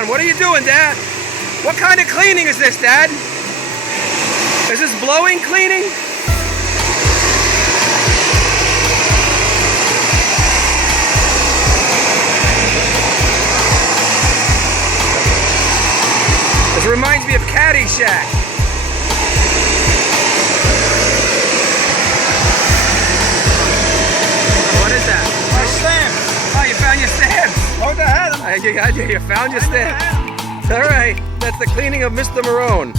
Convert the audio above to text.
around. What are you doing, Dad? What kind of cleaning is this, Dad? Is this blowing cleaning? This reminds me of Caddyshack. What is that? My stamp. Oh, you found your stamp. What the hell? You found your stamp. All right, that's the cleaning of Mr. Marone.